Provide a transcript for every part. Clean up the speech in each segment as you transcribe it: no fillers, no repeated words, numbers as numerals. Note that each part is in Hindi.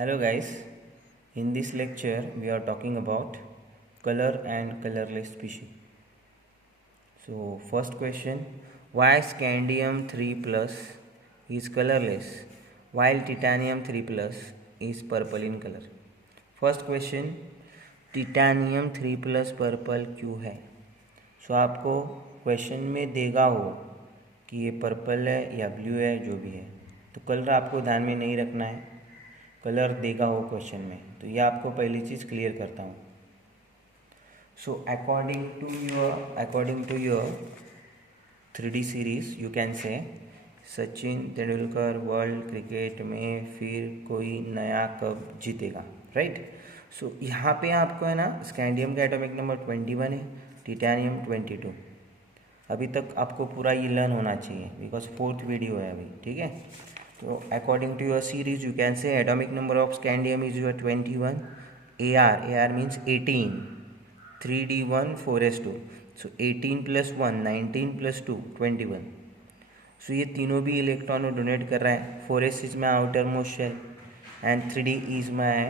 Hello guys, in this lecture we are talking about color and colorless species. So first question, why scandium 3 plus is colorless while titanium 3 plus is purple in color? First question, titanium 3 plus purple क्यों है? सो आपको क्वेश्चन में देगा हो कि ये पर्पल है या ब्लू है, जो भी है, तो कलर आपको ध्यान में नहीं रखना है, कलर देगा हो क्वेश्चन में, तो ये आपको पहली चीज़ क्लियर करता हूँ. So according to your 3D series you can say Sachin Tendulkar world cricket में फिर कोई नया कप जीतेगा, राइट? सो यहाँ पे आपको है ना, स्कैंडियम का एटॉमिक नंबर 21 है, टिटानियम 22. अभी तक आपको पूरा ये लर्न होना चाहिए बिकॉज 4th वीडियो है अभी, ठीक है? तो according to your series you can say atomic number of scandium is your 21, AR means 18, 3D1 4s2, so 18 + 1 19 + 2 21. So ये तीनों भी इलेक्ट्रॉन डोनेट कर रहा है. 4s is my outer most shell and 3D is my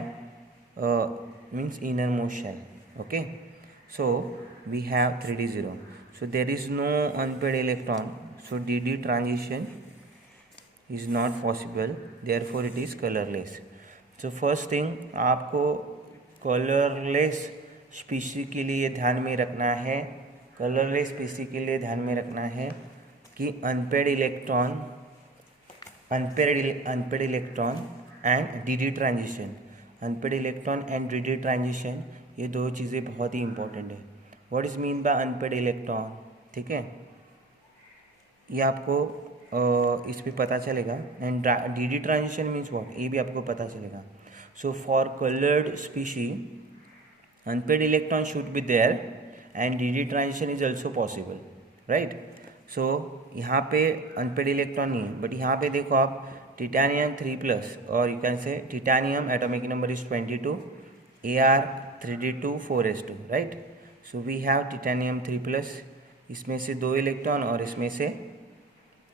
means innermost shell. Okay, so we have 3D 0, so there is no unpaired electron, so DD transition is not possible, therefore it is colorless. So first thing आपको colorless species के लिए ध्यान में रखना है, colorless species के लिए ध्यान में रखना है कि unpaired electron and DD transition, unpaired electron and DD transition, ये दो चीज़ें बहुत ही इंपॉर्टेंट है. What is mean by unpaired electron, ठीक है, ये आपको इस पे पता चलेगा. And DD transition means what, ये भी आपको पता चलेगा. So for coloured species unpaired electron should be there and DD transition is also possible, right? So यहाँ पे अनपेड इलेक्ट्रॉन नहीं है, बट यहाँ पे देखो आप टिटानियम 3 प्लस, और you can say titanium atomic number is 22, AR 3D2 4s2, right? So we have titanium 3 plus, इसमें से 2 इलेक्ट्रॉन और इसमें से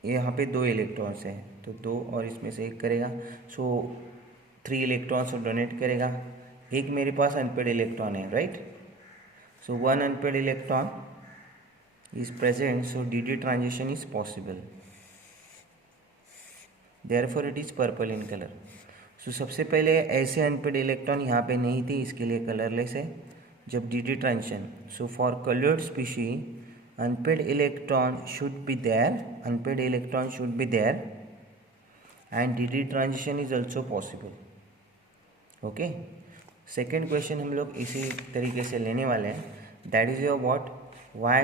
यहाँ पे 2 इलेक्ट्रॉन्स हैं, तो 2 और इसमें से 1 करेगा, सो 3 इलेक्ट्रॉन्स डोनेट करेगा. एक मेरे पास अनपेड इलेक्ट्रॉन है, right? So 1 unpaid electron is present, so DD transition is possible, therefore it is purple in color. सो सबसे पहले ऐसे अनपेड इलेक्ट्रॉन यहाँ पे नहीं थे, इसके लिए कलरलेस है. जब DD transition, so for coloured species unpaired electron should be there and DD transition is also possible. Okay, second question हम लोग इसी तरीके से लेने वाले हैं. That is your what, why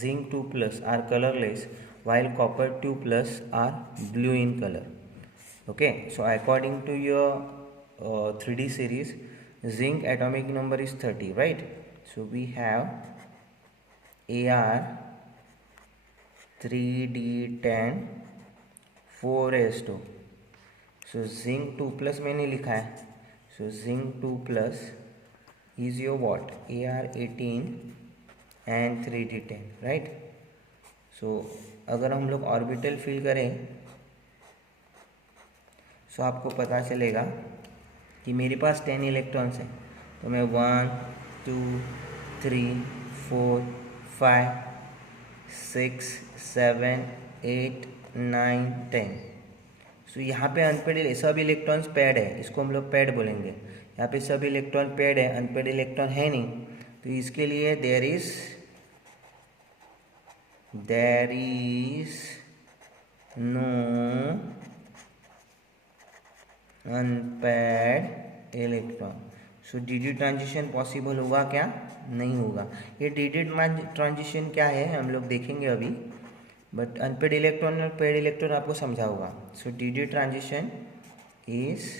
zinc 2 plus are colourless while copper 2 plus are blue in color. Okay, so according to your 3D series, zinc atomic number is 30, right? So we have AR 3D10 4s2. so zinc 2 plus मैंने लिखा है, so zinc 2 plus is your what, AR 18 and 3D10, right? सो अगर हम लोग ऑर्बिटल फिल करें, सो आपको पता चलेगा कि मेरे पास 10 इलेक्ट्रॉन्स हैं, तो मैं 1 2 3 4 5 6 7 8 9 10. सो यहाँ पे अनपेड सब इलेक्ट्रॉन्स पैड है, इसको हम लोग पैड बोलेंगे. यहाँ पे सब इलेक्ट्रॉन पैड है, अनपेड इलेक्ट्रॉन है नहीं, तो इसके लिए there is no unpaired electron. So DD transition possible होगा क्या? नहीं होगा. ये DD ट्रांजिशन क्या है हम लोग देखेंगे अभी, बट अनपेड इलेक्ट्रॉन और पेड इलेक्ट्रॉन आपको समझा होगा. So DD transition is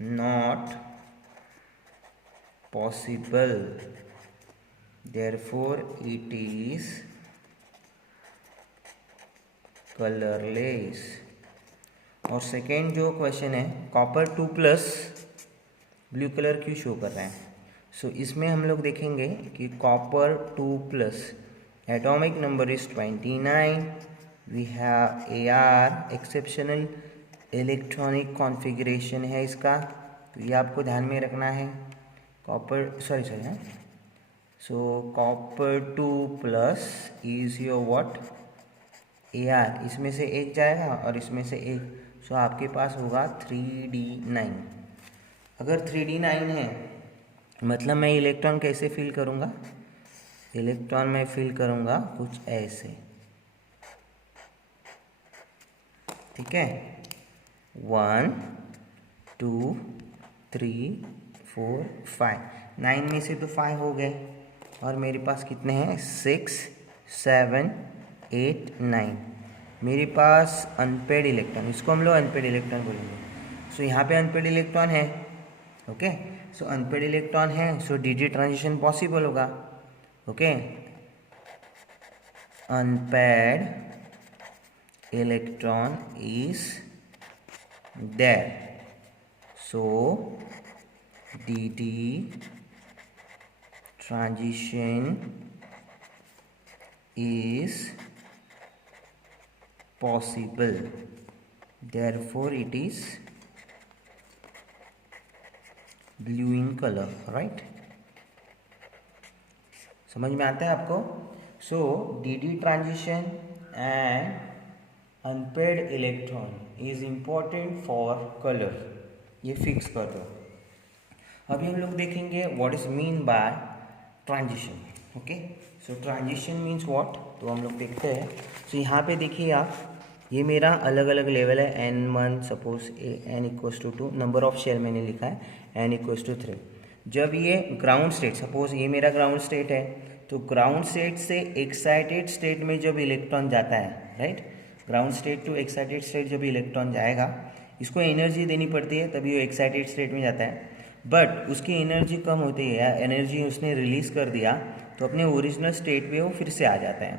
not possible, therefore it is colourless. और सेकेंड जो क्वेश्चन है, कॉपर 2 प्लस ब्लू कलर क्यों शो कर रहा है? सो इसमें हम लोग देखेंगे कि copper 2 plus atomic number is 29, we have AR exceptional electronic configuration है इसका, तो ये आपको ध्यान में रखना है। Copper so copper 2 plus is your what AR, इसमें से एक जाएगा और इसमें से एक, सो आपके पास होगा 3D9। अगर 3D9 है मतलब मैं इलेक्ट्रॉन कैसे फिल करूँगा, इलेक्ट्रॉन मैं फिल करूँगा कुछ ऐसे, ठीक है। 1 2 3 4 5, 9 में से तो 5 हो गए और मेरे पास कितने हैं 6 7 8 9। मेरे पास अनपेड इलेक्ट्रॉन, इसको हम लोग अनपेड इलेक्ट्रॉन बोलेंगे। सो यहाँ पे अनपेड इलेक्ट्रॉन है, ओके। सो अनपेड इलेक्ट्रॉन है, सो डी ट्रांजिशन पॉसिबल होगा, okay. Unpaired electron is there, so D transition is possible, therefore it is blue in color, right? समझ में आता है आपको? So D transition and unpaired electron is important for colour, ये फिक्स कर दो। अभी हम लोग देखेंगे what is mean by transition, okay. So transition means what, तो हम लोग देखते हैं। सो यहाँ पे देखिए आप, ये मेरा अलग अलग लेवल है, N1 suppose n equals to 2, number of shell मैंने लिखा है n इक्वल्स टू 3। जब ये ग्राउंड स्टेट, सपोज ये मेरा ग्राउंड स्टेट है, तो ग्राउंड स्टेट से एक्साइटेड स्टेट में जब इलेक्ट्रॉन जाता है, right, ground state to excited state जब इलेक्ट्रॉन जाएगा, इसको एनर्जी देनी पड़ती है तभी वो एक्साइटेड स्टेट में जाता है। बट उसकी एनर्जी कम होती है या एनर्जी उसने रिलीज़ कर दिया तो अपने ओरिजिनल स्टेट पे वो फिर से आ जाता है।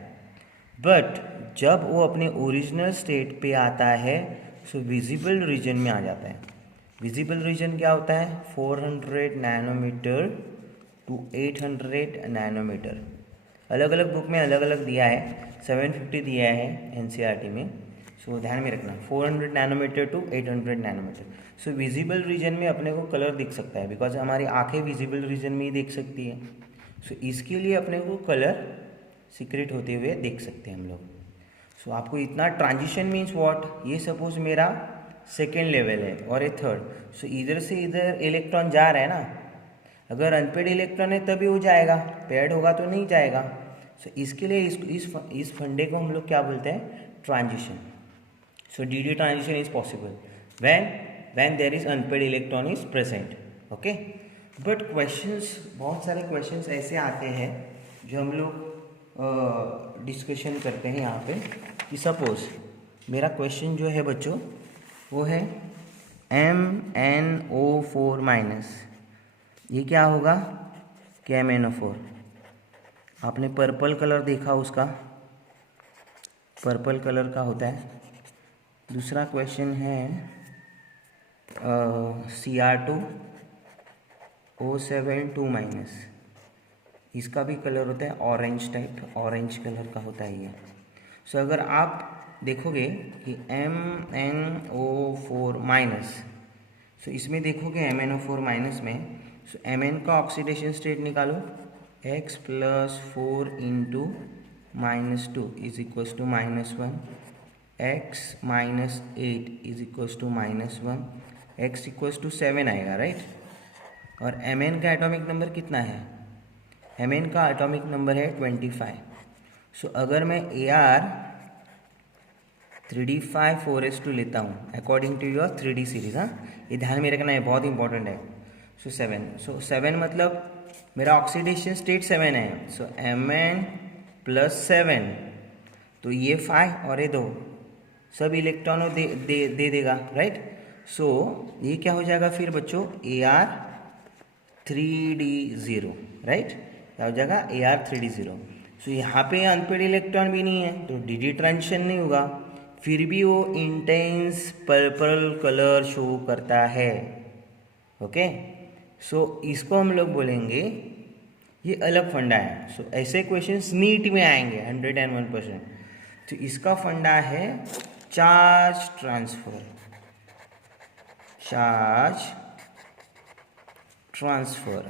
बट जब वो अपने ओरिजिनल स्टेट पे आता है सो विजिबल रीजन में आ जाता है। विजिबल रीजन क्या होता है, 400 नैनोमीटर टू 800 नैनोमीटर। अलग अलग बुक में अलग अलग दिया है, 750 दिया है NCERT में, सो ध्यान में रखना 400 nanometre to 800 nanometre. So visible region में अपने को कलर दिख सकता है, बिकॉज हमारी आंखें विजिबल रीजन में ही देख सकती है। सो इसके लिए अपने को कलर सीक्रेट होते हुए देख सकते हैं हम लोग। सो आपको इतना, ट्रांजिशन मीन्स व्हाट, ये सपोज मेरा सेकेंड लेवल है और ये थर्ड, सो इधर से इधर इलेक्ट्रॉन जा रहा है ना, अगर अनपेड इलेक्ट्रॉन है तभी वो जाएगा, पेड होगा तो नहीं जाएगा। सो इसके लिए इस फंडे को हम लोग क्या बोलते हैं, transition. So D transition is possible when there is unpaired electron is present, okay. But questions, बहुत सारे क्वेश्चंस ऐसे आते हैं जो हम लोग डिस्कशन करते हैं यहाँ पे, कि सपोज मेरा क्वेश्चन जो है बच्चों वो है MnO4 माइनस, ये क्या होगा कि MnO4। आपने पर्पल कलर देखा, उसका पर्पल कलर का होता है। दूसरा क्वेश्चन है Cr2O7 2 माइनस, इसका भी कलर होता है ऑरेंज टाइप, ऑरेंज कलर का होता है ये। सो अगर आप देखोगे कि MnO4 माइनस, सो इसमें देखोगे MnO4 माइनस में, सो Mn का ऑक्सीडेशन स्टेट निकालो, x + 4 × -2 is equals to -1, x - 8 is equals to -1, x equals to 7 आएगा, राइट। और Mn का एटॉमिक नंबर कितना है, Mn का एटॉमिक नंबर है 25। सो अगर मैं AR 3d5 4s2 लेता हूँ according to your 3D series, हाँ ये ध्यान में रखना है, बहुत इंपॉर्टेंट है। सो 7 मतलब मेरा ऑक्सीडेशन स्टेट 7 है, सो Mn + 7, तो ये 5 और ये 2 सब इलेक्ट्रॉनों दे देगा, राइट। सो ये क्या हो जाएगा फिर बच्चों, AR 3d0, राइट, क्या हो जाएगा AR 3d0। सो यहाँ पे अनपेड इलेक्ट्रॉन भी नहीं है तो डी ट्रांजिशन नहीं होगा, फिर भी वो इंटेंस पर्पल कलर शो करता है, ओके। सो इसको हम लोग बोलेंगे, ये अलग फंडा है। सो ऐसे क्वेश्चंस नीट में आएंगे 101%। तो इसका फंडा है चार्ज ट्रांसफर, चार्ज ट्रांसफ़र।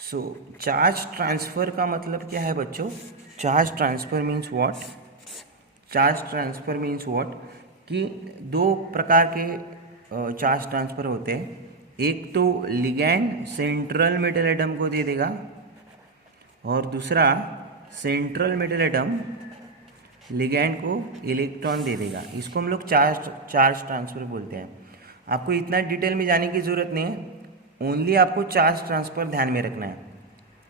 सो चार्ज ट्रांसफ़र का मतलब क्या है बच्चों? Charge transfer means what? Charge transfer means what कि दो प्रकार के चार्ज ट्रांसफ़र होते हैं। एक तो लिगैंड सेंट्रल मेटल एटम को दे देगा और दूसरा सेंट्रल मेटल एटम लिगैंड को इलेक्ट्रॉन दे देगा। इसको हम लोग चार्ज ट्रांसफ़र बोलते हैं। आपको इतना डिटेल में जाने की ज़रूरत नहीं है, ओनली आपको चार्ज ट्रांसफ़र ध्यान में रखना है।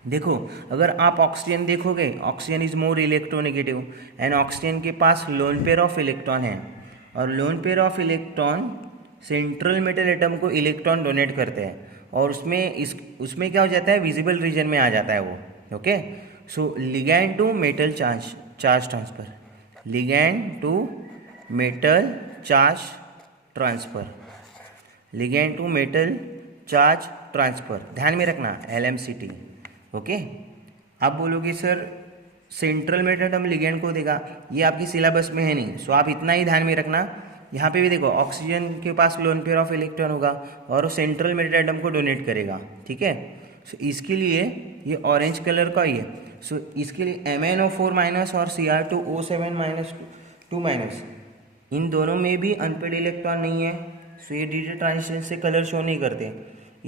देखो, अगर आप ऑक्सीजन देखोगे, oxygen is more electronegative and oxygen के पास लोन पेयर ऑफ इलेक्ट्रॉन है और lone pair of electron central metal atom को इलेक्ट्रॉन डोनेट करते हैं और उसमें क्या हो जाता है, विजिबल रीजन में आ जाता है वो। Okay, so ligand to metal charge transfer, ligand to metal charge transfer, ligand to metal charge transfer, ध्यान में रखना LMCT। ओके, आप बोलोगे sir central metal atom ligand को देगा, ये आपकी सिलेबस में है नहीं, सो आप इतना ही ध्यान में रखना। यहाँ पे भी देखो, ऑक्सीजन के पास लोन पेयर ऑफ इलेक्ट्रॉन होगा और सेंट्रल मेटल एटम को डोनेट करेगा, ठीक है। सो इसके लिए ये ऑरेंज कलर का ही है। सो इसके लिए MnO4 माइनस और Cr2O7 माइनस 2 माइनस, इन दोनों में भी अनपेड इलेक्ट्रॉन नहीं है, सो ये डी ट्रांजिशन से कलर शो नहीं करते।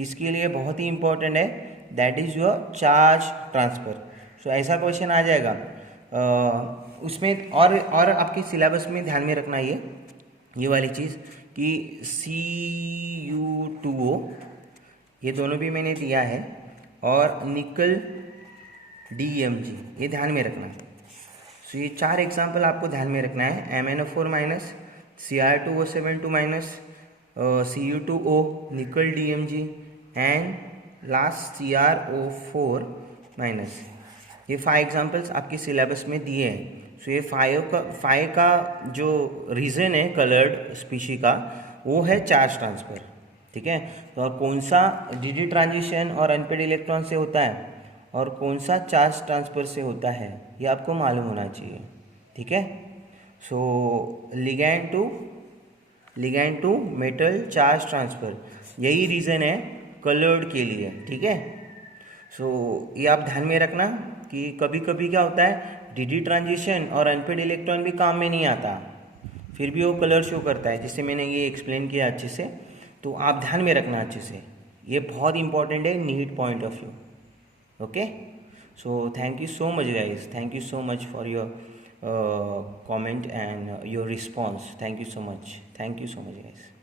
इसके लिए बहुत ही इंपॉर्टेंट है, that is your charge transfer. So ऐसा क्वेश्चन आ जाएगा उसमें। और आपके सिलेबस में ध्यान में रखना ये वाली चीज़ कि Cu2O, ये दोनों भी मैंने दिया है, और निकल DMG, ये ध्यान में रखना है। सो ये 4 एग्जाम्पल आपको ध्यान में रखना है, MnO4 minus, Cr2O7 2 minus, Cu2O, निकल DMG and last CrO4 minus. ये 5 एग्जाम्पल्स आपके सिलेबस में दिए हैं। सो ये 5 का जो रीज़न है कलर्ड स्पीशी का, वो है चार्ज ट्रांसफ़र, ठीक है। तो और कौन सा डी ट्रांजिशन और अनपेड इलेक्ट्रॉन से होता है और कौन सा चार्ज ट्रांसफ़र से होता है, ये आपको मालूम होना चाहिए, ठीक है। So ligand to metal charge transfer, यही रीज़न है कलर्ड के लिए, ठीक है। सो ये आप ध्यान में रखना कि कभी कभी क्या होता है, डी ट्रांजिशन और अनपेड इलेक्ट्रॉन भी काम में नहीं आता, फिर भी वो कलर शो करता है, जिससे मैंने ये एक्सप्लेन किया अच्छे से। तो आप ध्यान में रखना अच्छे से, ये बहुत इंपॉर्टेंट है NEET point of view. Okay, so thank you so much guys, thank you so much for your comment and your response. Thank you so much guys.